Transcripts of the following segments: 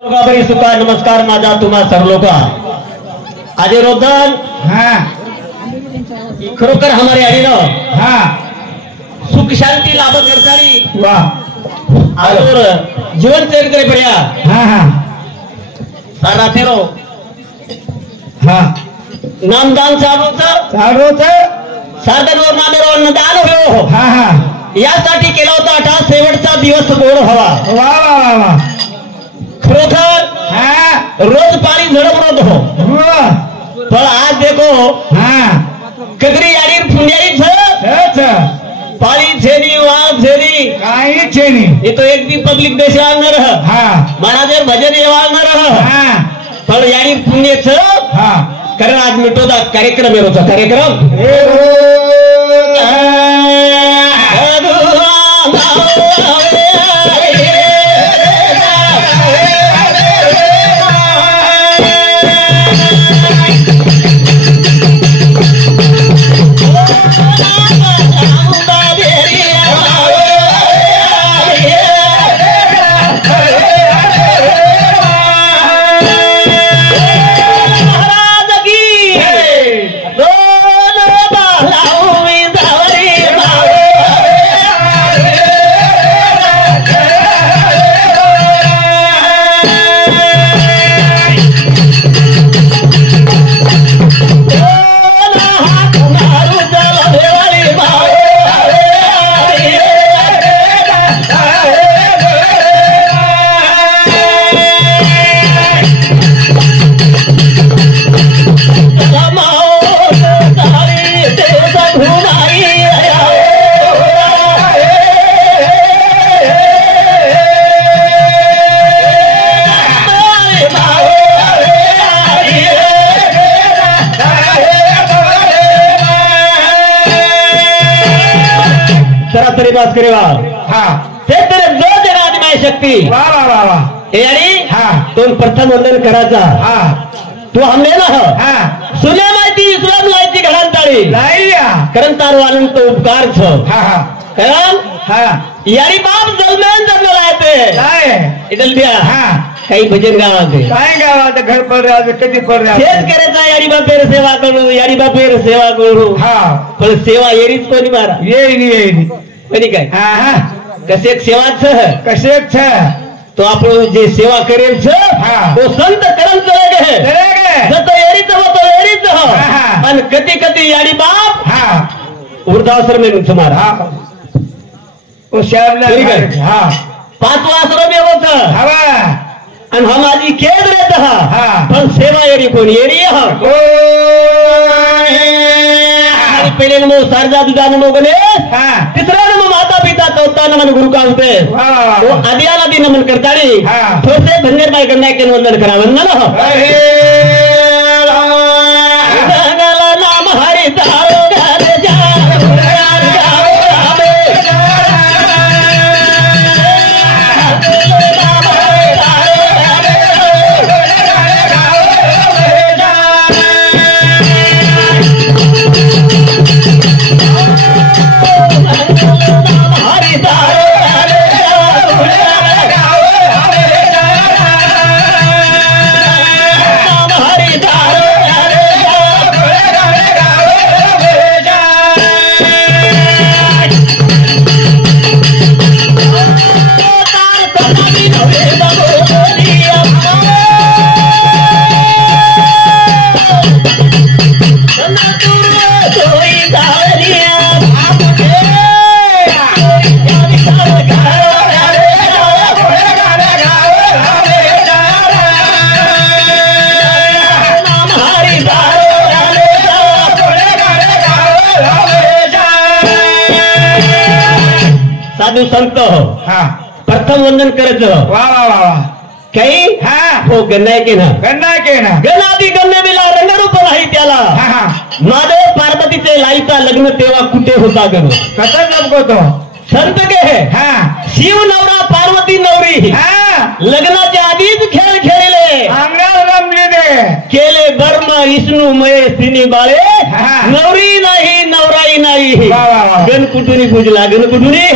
बरी सुका नमस्कार माझा तुम्हा सर्व लोका आज रोदन खरोखर हमारे सुख शांति लाभ करतारी और जीवन चरित्र बढ़िया सारा तेरो नामदान चालू साधन नामेरो अन्नदान हो यासाठी केला होता 18 शेवटचा दिवस गोड हवा खरोखर रोज पानी झडप हो पण आज देखो कगरी यारी फुंडियारी पानी छेनी वाद छेनी काही छेनी ये तो एक भी पब्लिक देश न रह महाराज भजन येवाल न रह पण यारी पुण्य कारण आज मिटोदा कार्यक्रम है होता कार्यक्रम तरी बात करेगा ते तेरे दो जरा आदमी शक्ती वाह वाह वाह वाह यारी तो प्रथम वंदन करायचा तू हमने ना सुने माहिती इस्लाम लायची घरात ताळी कारण तारवालन तो उपकार छ कारण यारी बाप जलमेन जन्म लायते इधर दिया काही भजन गावात काय गावात घर पर कधी पर तेच करायचा यारी बापेर सेवा करू यारी बापेर सेवा करू पण सेवा येरीच कोणी मारा येईनी कोणी काय कसे सेवा तो आपण जे सेवा करेल तो संत करम चले गए जत येरीच होतो येरीच हो आणि कधी कधी यारी बाप वृद्धाश्रम में तुम्हारा वो शायद 5 आश्रम में होता आणि हम आजी खेद रहता पण सेवा येरी कोण येरी पहले नमो शारदा दुधा नमो गणेश तीसरा नमो माता पिता चौथा नमन गुरु का होते वो आदियाला भी नमन करतारी थोड़े से धन्यवाद भाई करना के वंदन करा वंदन नाम हरि तारो घर जा साधु संत प्रथम वंदन करत वाह वाह वाह काही हो गन्नाय के ना गणादी गन्ने बिला रंगरूप नाही त्याला महादेव पार्वतीचे लाईचा लग्न तेव्हा कुठे होता गण कसा जमको तो संत के शिव नवरा पार्वती नवरी लग्नाच्या आधीच खेळ खेळले केले बर्मा विष्णू महेश तिन्ही बाळे नवरी नाही नवराई नाही गण कुठुनी पूजला गण कुठुनी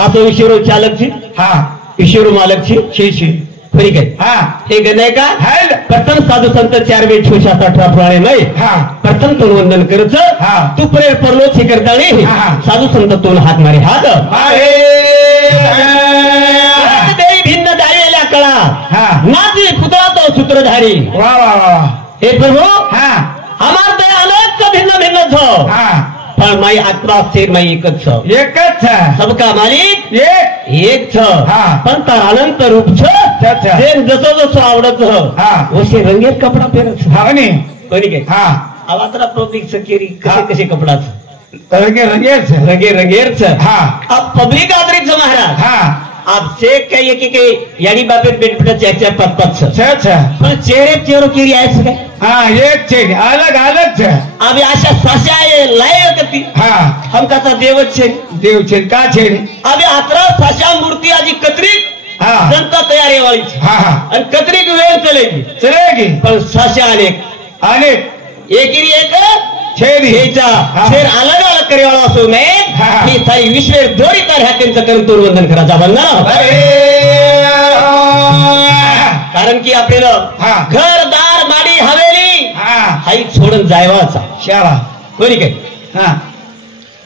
असं ईश्वर चालकची ईश्वर मालकची शेषी खरी काय हे गण आहे का प्रथम साधू संत 4 वेळ 18 प्रमाणे नाही प्रथम तोन वंदन करच तू प्रेर परलो छे करताणी साधू संत तोन हात मारे हात देवी भिन्न दायेला कळा माझी पुतळा तो सूत्रधारी वाह वाह वाह हे प्रभु हमार दया अनेक भिन्न भिन्न छो पण माई आत्मा शेर माई एकच छ एकच छ सबका मालिक एक छ पण तार अनंत रूप छ जे जसं जसं आवडत वसे रंगीत कपडा पेरत हावनी कोणी काय आवात्रा प्रतीक सकेरी कसे कसे कपडाच रंगे रंगेर छ अब पब्लिक आदरीच महाराज आपसे काही एक याडी बाबेत बेटपटा चेहऱ्या पत पण चेहरे केरी आहेस काय एक चेहरे अलग अलग छ अभी आशा साशा आहे लायक ती हम कथा देवच छे देव छे का छे अभी आत्रा साशा मूर्ति आजी कतरीक जनता तयारी वाली आणि कतरीक वेळ चलेगी पण साशा अनेक एकीरी एक छेद शेर अलग अलग करे वाला असो नाही ही साई विश्वेर दोरी तर ह्या त्यांचं करून तोर वंदन करायचा बंदा कारण की आपल्याला घरदार माडी हवेली हाई सोडून जायवाचा शाळा कोणी काय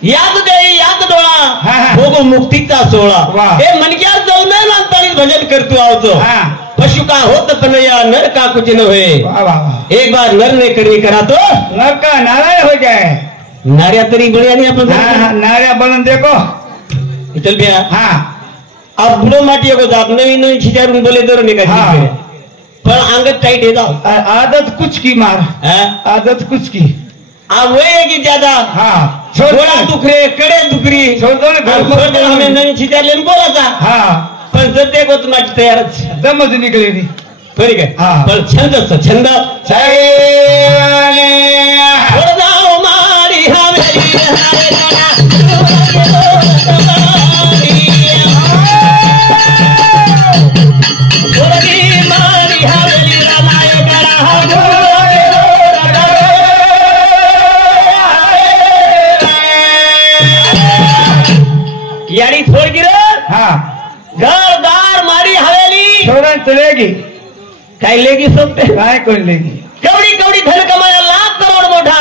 याद देई याद डोळा भोगो मुक्तीचा सोहळा हे मनक्यात जाऊन नांताळी भजन करतो आवतो पशु का होत पण या नर का कुछ न होए एक बार नर ने करनी करा तो नर का नाराय हो जाए नार्या तरी बड़िया नहीं अपन नार्या बनन देखो चल भैया अब बुढ़ो माटी को जाप नवी नवी खिचारून बोले दर निकाल पर अंगत टाइट है जाओ आदत कुछ की मार आदत कुछ की अब वो है कि ज्यादा थोड़ा दुखरे कड़े दुखरी हमें नवी खिचार लेन बोला था पण सध्या गोत माझी तयारच दमच निघलेली बरी काय पण छंद मारी यारी छोड़ गिर घरदार मारी हवेली छोड़न चलेगी काय लेगी सोपते काय कोण लेगी कवड़ी कवड़ी धन कमाया लाख करोड़ मोटा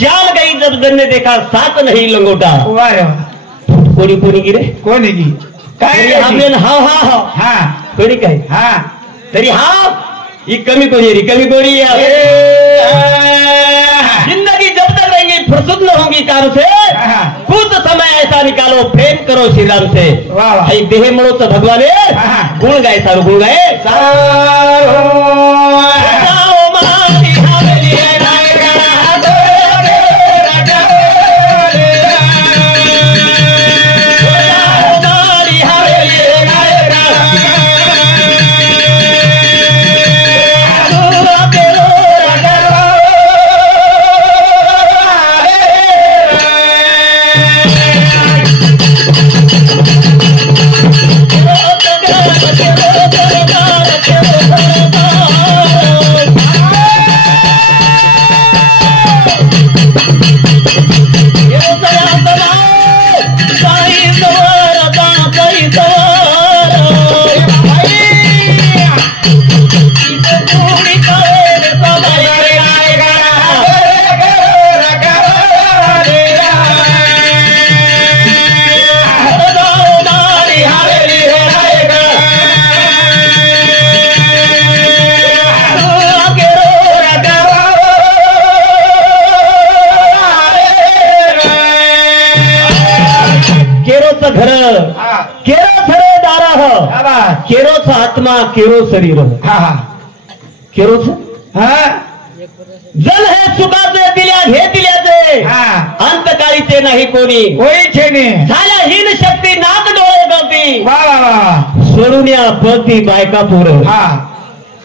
जान गई जब जन ने देखा साथ नहीं लंगोटा कोड़ी कोड़ी गिरे कोणी गी काय हमने हा कोणी काय तरी ही कमी कोणी जिंदगी जब तक रहेंगी फुर्सत न होगी काम से कुछ समय ऐसा निकालो प्रेम करो श्री राम से देह मरो तो भगवान गुण गाए सारो गुण गाए केरोच आत्मा केरो शरीर केरोच जल हे सुखाचे दिल्याचे अंतकाळीचे नाही कोणी झाल्या हीन शक्ती नाक डोळे गळती सोडून या पळती बायका पोर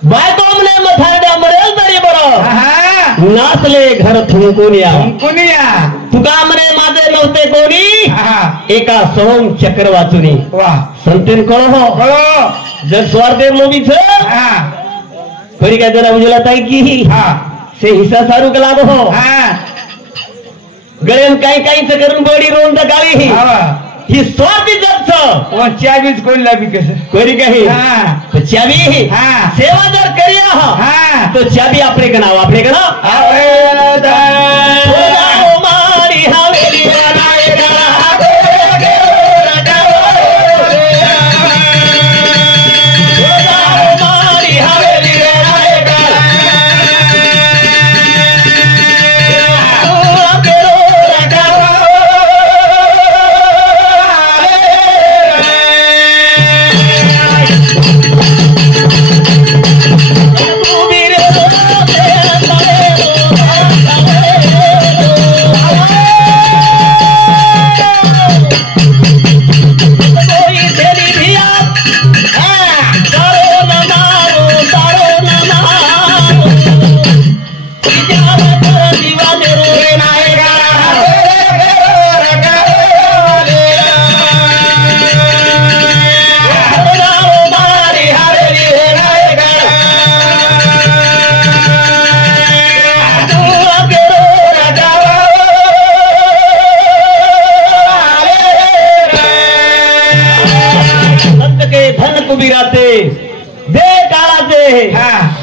बायको म्हणे मथारड्या मरेल तरी बरं नाचले घर थुंकून या तुका म्हणे माझे नव्हते कोणी एका सोम चक्र वाचुनी संतेन कळो जर स्वार्थेर लोभीच खरी काय जरा उजला ताई की से हिस्सा सारू का लागो गळेन काही काहीच करून बडी रोवून गावी ही स्वार्थी जगच चावीच कोण लावी कसं कोणी काही तो चावी सेवा जर करिया तो चावी आपले का नाव आपले का नाव मारी हवेली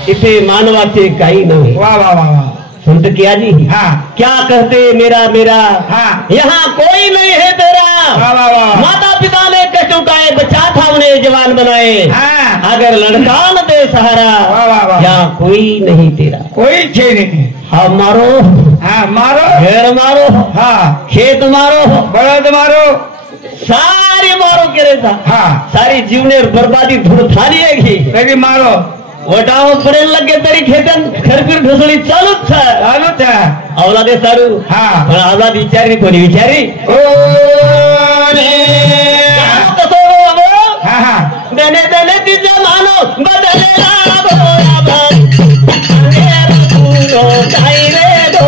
इथे मानवाचे काही नाही वाह वाह वाह वाह संत किया जी क्या कहते मेरा मेरा यहाँ कोई नहीं है तेरा माता पिता ने कष्ट उठाए बच्चा था उन्हें जवान बनाए अगर लड़का न दे सहारा यहाँ कोई नहीं तेरा कोई छे नहीं हाँ मारो मारो घेर मारो खेत मारो बळद मारो सारी मारो करे सारी जीवने बर्बादी धूळ थाली आहे तरी मारो वटाव पडेल लगे तरी खेतन खरपीर ढोसळी चालूच अवलादे सारू पण अवलाद विचारी कोणी विचारी दने दने तिचा मानो बदलेला काही रे दो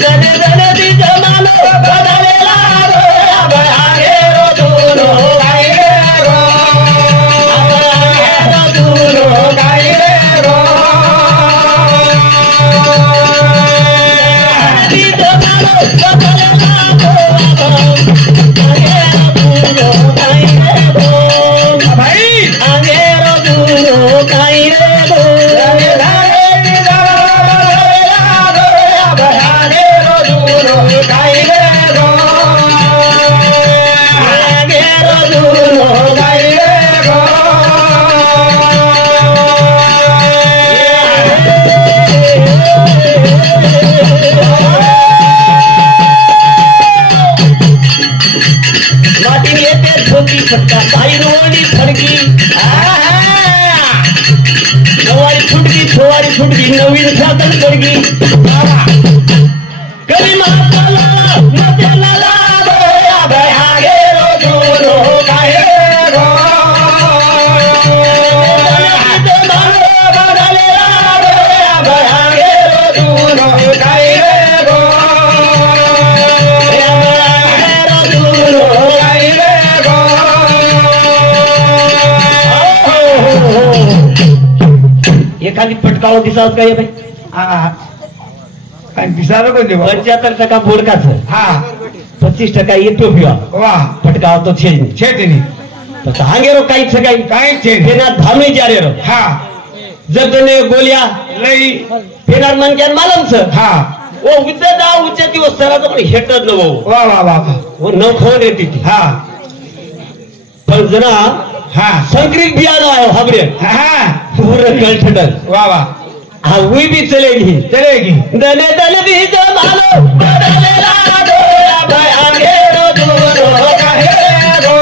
दने दने तिचा मानो बदलेला छुटकी नवीन साधन पडगी कधी एखादी पटकाव दिसावत काय दिसायला कोणते 75% बोडकाच 25% येतो पिवा पटकाव तो छेटनी तो हांगेरो काहीच काही फेना धामी जारेरो जगने गोलिया लई फेनार मन क्या मालमच वो विद्या उच्चती वो सराचं पण हेटत न वो वा वा वा वो न खोन येते ती पण जना संक्रिक बियाणं आहे हाबरे पूर्ण गलठडल वा वा हुई भी चलेगी दले दले भी जमालो बदलेला डोया भाई रो दूरो काहे रो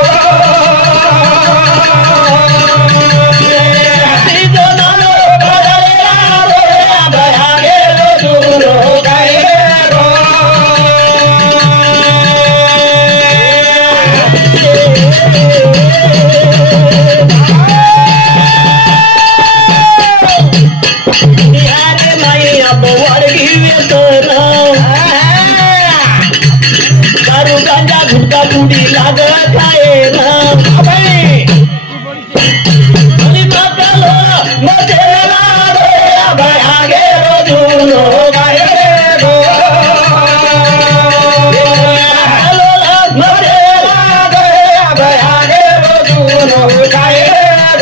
जमालो बदलेला डोया भाई रो दूरो काहे रो खाए ना भाई अली मकलो मजे लाडो भाई आगे रोजुलो गाए गो हेलो मजे लाडो भाई आगे रोजुलो गाए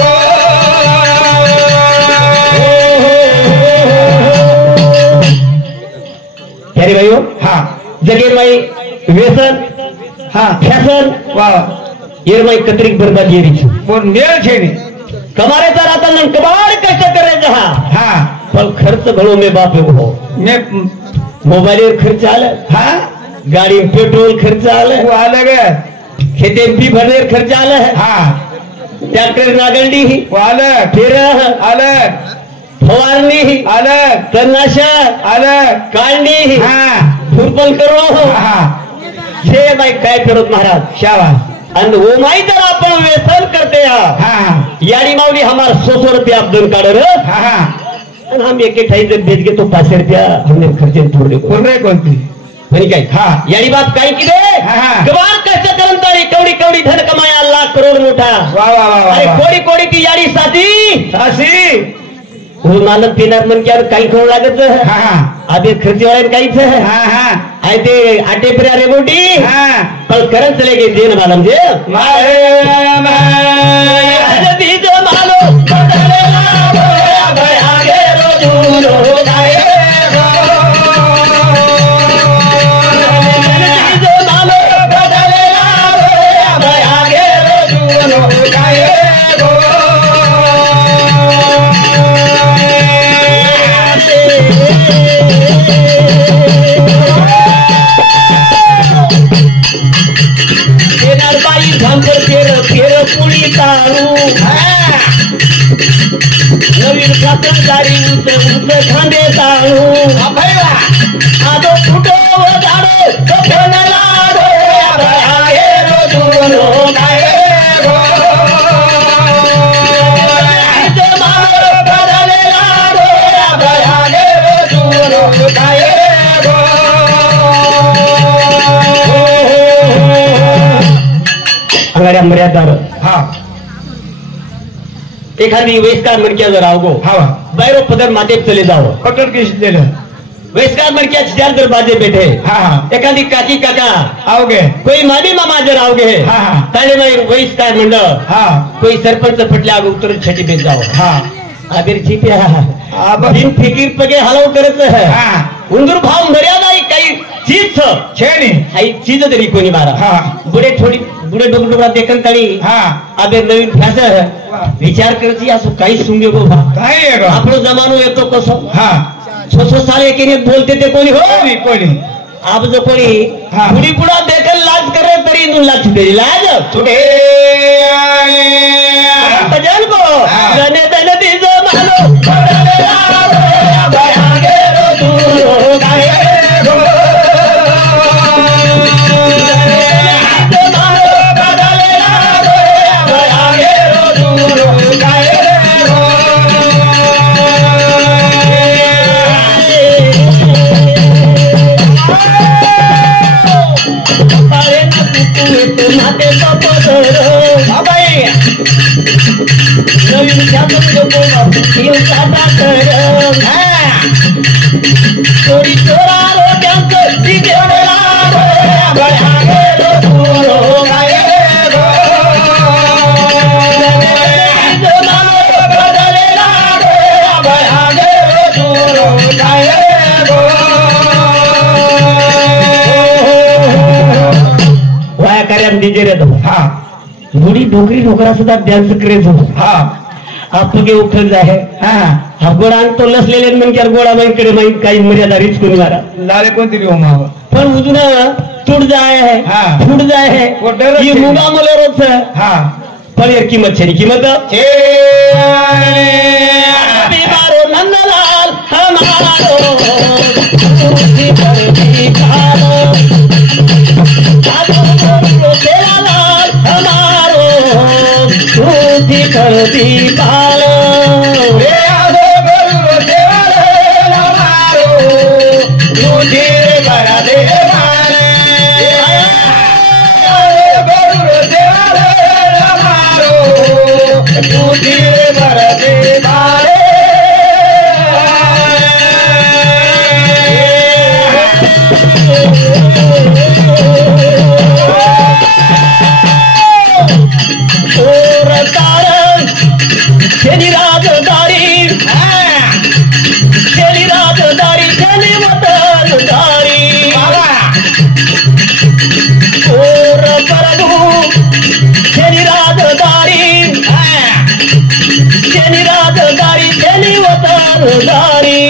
गो प्यारे भाइयों हाँ जगेर भाई व्यसन हाँ फैशन वाह ये भाई कतरीक बर्बादी रही थी पण मेळ छे ने कमारे तर आता न कबाड कष्ट करे जहा हाँ पण खर्च घणो में बाप हो मैं मोबाइल खर्च आले हाँ गाड़ी में पेट्रोल खर्च आले वो अलग है खेते भी भरने खर्च आले हाँ ट्रैक्टर नागंडी वो अलग फिर अलग फवारणी अलग तणनाशक अलग काढणी हाँ खुरपण करो हाँ छे बाई काय करत महाराज शाबाश आणि वो माई तर आपण व्यसन करते हाँ यारी माऊली हमारा 100 रुपया अब्दुल काढर हाँ हाँ हम एक ठाई जब भेज गए तो 500 रुपया हमने खर्चे थोड़े को बोल रहे कौन थी म्हणे काय हाँ यारी बात काय की रे हाँ। गवार कष्ट करून तारी कवडी कवडी धन कमाया लाख करोड मोठा वाह वाह वाह अरे वाह कोडी कोडी ती यारी साथी सासी वो मालक पिणार मन क्या काही करू लागत हाँ हाँ आधे खर्चे वाले काहीच हाँ हाँ आहे ते आटे फिरा रे मोठी हाँ पण करत चले गे देन मालम जे मारे आज बीज मालो बदले लावो भाई आगे रोजुलो गाए गो बीज मालो बदले लावो भाई आगे रोजुलो गाए गो बाई झांपर फेर फेर पुडी ताळू नवीन कातरदारी उत उत खांदे ताळू आदो फुटो झाडो तो फेन लाडो आगे रोजुलो गाए गो इथे मारो बदले लाडो आगे रोजुलो गाए गो अंगाड्या मर्यादार हाँ एखादी वयस्कार मणक्या जर आवगो हाँ बैरो पदर माते चले जाओ पकड़ के दिल वयस्कार मणक्या चार दर बाजे बैठे हाँ हाँ एखादी काकी काका आओगे कोई मामी मामा जर आवगे हाँ हाँ ताले में वयस्कार मंडळ हाँ कोई सरपंच फटल्या आग उतर छटी बेच जाओ हाँ आबिर छिप्या अब बिन फिकीर पगे हलव करत है हाँ उंदूर भाव मर्यादा ही काही चीज छे ने आई चीज तरी कोणी मारा हाँ बुडे थोडी बुडे डोकडोरा देखन तळी हाँ आबे नवीन फॅशन विचार करती असं काही सुंगे गो बा काय आहे गं? आपलं जमानो येतो कसं हाँ 600 साल एकीने बोलते ते कोणी हो कोणी कोणी आप जो कोणी हाँ। बुडी बुडा देखल लाज करे तरी इनून लाज दे लाज छुटे भजन को हाँ। जने दन दीज मालो बदले लावो भाई आगे रोजुलो गाए गो जने मालो बदले लावो भाई आगे रोजुलो गाए गो अरे ना तू माते पपदर बाबाई नवीन छापन लोको बापू तीन साता कर चोरी चोरारो त्यांचं तिजोरा भाई आगे रोजुलो गाए गो बदले लाडो भाई आगे रोजुलो गाए गो वाया कार्यात डीजे रे तो हाँ बुडी डोकरी डोकरा सुद्धा डान्स क्रेज होतो हाँ आपगे उठल जाहे हाँ हा गोडा तो लसलेले म्हणजे गोडा माईकडे माईक काही मर्यादा रीच कोणी मारा लाले कोणती रे माव पण उजून तुड जाय है हाँ। फुट जाय है वो डरच ये है। मुगा मला रोज हाँ पण यार किंमत छे किंमत छे बीमारो नंदलाल हमारो तुझी परती कालो आदो बोलो तेरा लाल हमारो तुझी परती कालो रे आदो गुरु देवाले हमारो तुझे बरा दे मारे आदो गुरु देवाले दारी केली राजदारी केली वतनदारी ओर प्रभू केली राजदारी केली राजदारी केली वतनदारी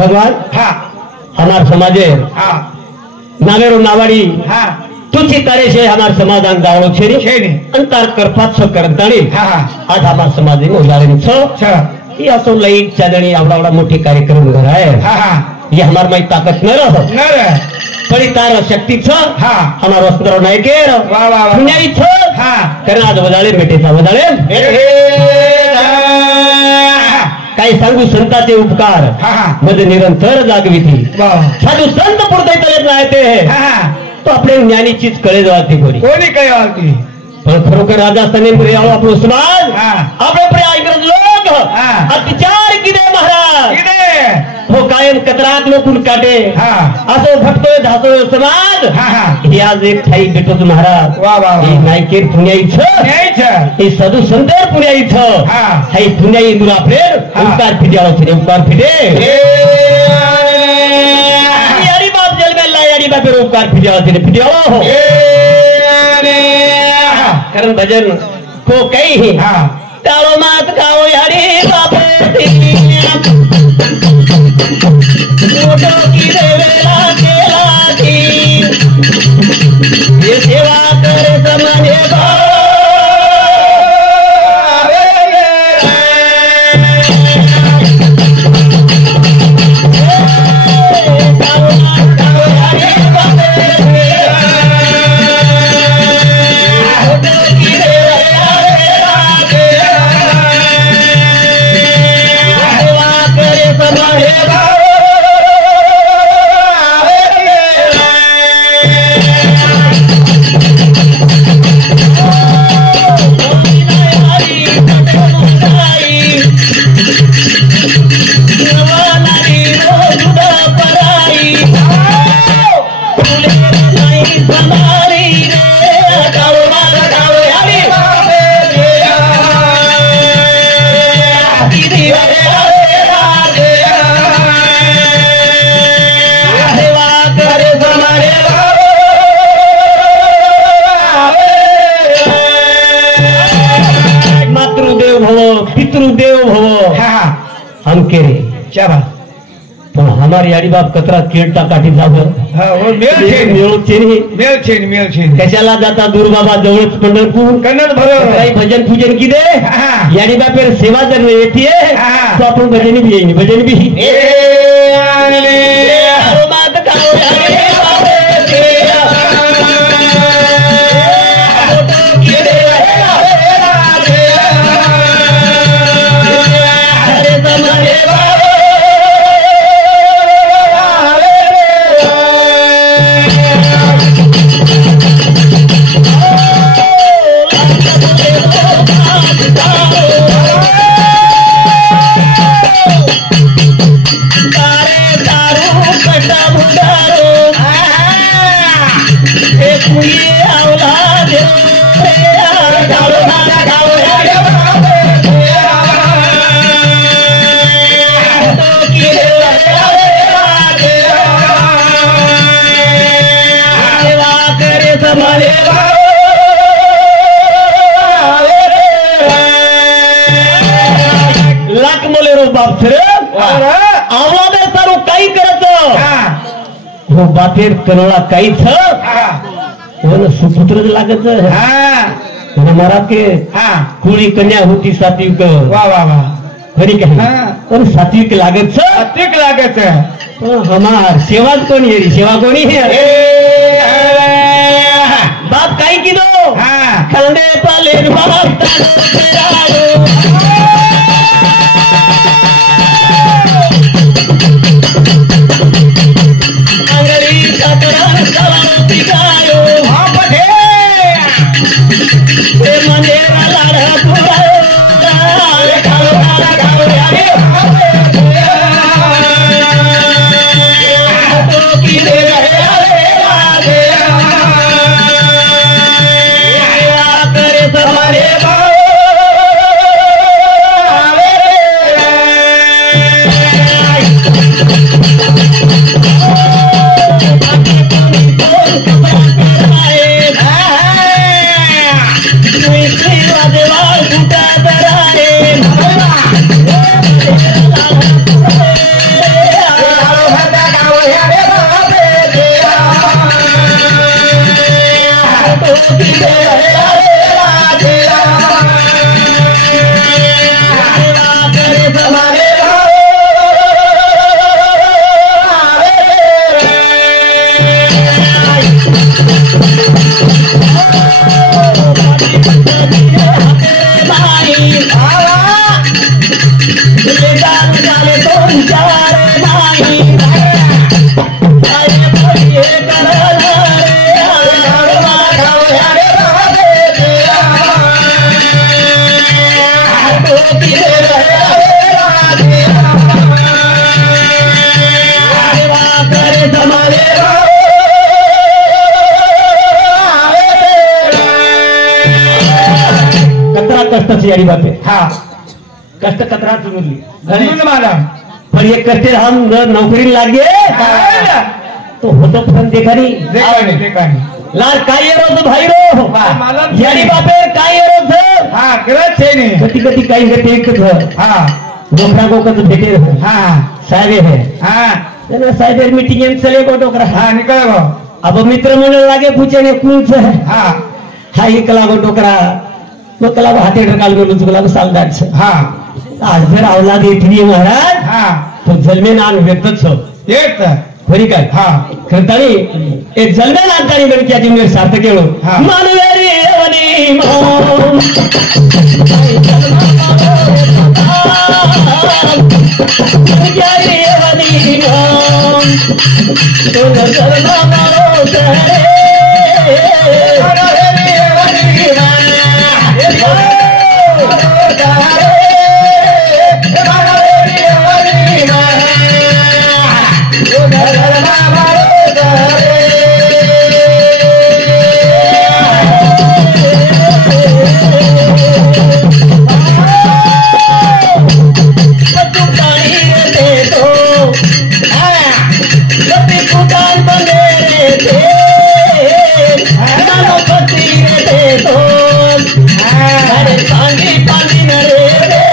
भगवान हमार समाजे नावेरो नावाड़ी तुझी तारे से हमार समाधान दावो छेरी अंतर करपात छ करताणी आज हमार समाज में उजाड़े छ ये असो लाइट चादणी आवड़ा मोठी कार्यक्रम घर है ये हमार में ताकत न रहो पड़ी तार शक्ति छ हमार वस्त्र नहीं के नहीं छ करना आज वजाळे मेटेचा वजाळे काही सांगू संतांचे उपकार मध्ये निरंतर जागविती साधू संत पुरते तलेत नाही ते तो आपले ज्ञानीचीच कळे जाते कोणी कळे पण खरोखर राजस्थानी प्रिय आपलो समाज आपले प्रिय इंग्रज लोक अत्याचार किदे महाराज हो कायम कतरात लोकून काटे असो फटतोय धातोय समाज हे आज एक ठाई भेटतो महाराज ही नायकेर पुण्याईचं हे साधू संतर पुण्याईचं हाई पुण्याई इंदूर आपले उपकार फिट्याळो फिरे उपकार फिटे यारी बाप जलमेला यारी बापेर उपकार फिट्याळो फिरे फिट्याळो कारण भजन को काही टाळो मात खाओ यारी बापे मोठो की देवेला केला की ये सेवा करे समने पितृदेव भव हम के रे क्या बात पण हमारी यारी बाप कचरा केळटा काठी जावं कशाला जाता दूर बाबा जवळच पंढरपूर कन्नड भर काही भजन पूजन की दे यारी बापेर सेवा जर येते तो आपण भजन भी येईन भजन भी लाख मोले रो बाप आवला दे सारू काही करत हो बातेर करोळा काहीच सुपुत्र लागत हमारा के कुड़ी कन्या होती सात्विक वाह वाह वाह खरी कही सात्विक लागत सात्विक लागत हमार सेवा कोणी है सेवा कोणी है बाप काही की दो खंडे पाले बाप अंगरी सतरा सवाल पिकायो मंदेरा लाड़ा पुरायो कष्टाची यारी बात है कष्ट कतरा चुनली मला पर ये कष्ट हम नौकरी लागे तो होतो पण देखानी लाल काय रोज भाई रो यारी बापे काय रोज करत छे ने कटी कटी काही गते एक डोकरा को कत भेटे साहेब है साहेब मीटिंग चले को डोकरा निकल गो अब मित्र मंडल लागे पूछे ने कौन से हा एकला को डोकरा तो कला हाथे ढकाल को लुचुकला सालदार छे आज फिर औलाद इतनी महाराज तो जन्मे नान व्यक्त छो एक फरी काय खरतानी ए जन्मे नान तारी गणक्याची मेर सार्थ केलो मानवेरी वनी मो गणक्यारी वनी मो तो जन्म मारो सरे पानी पानी नरे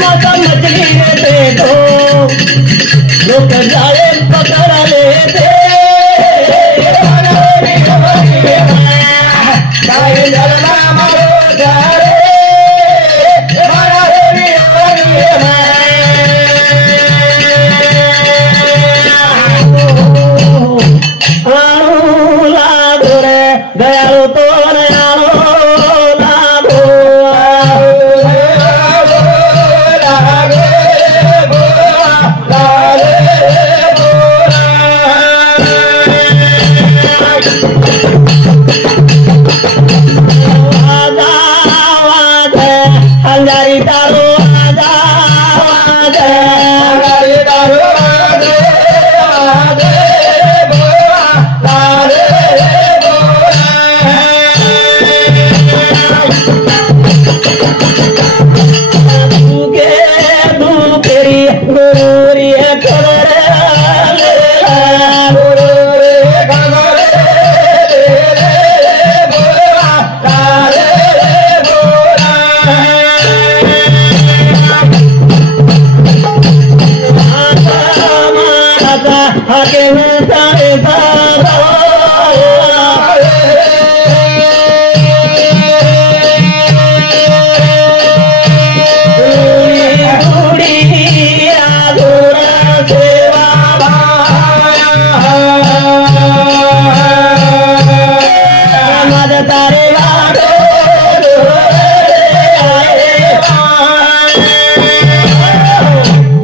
मौका मछली पे तो लोग जाए पकड़ लेते दयालु तो नयालो लागो हजारी तारो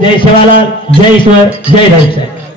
जय शिवालाल, जय ईश्वर, जय राऊत साहेब.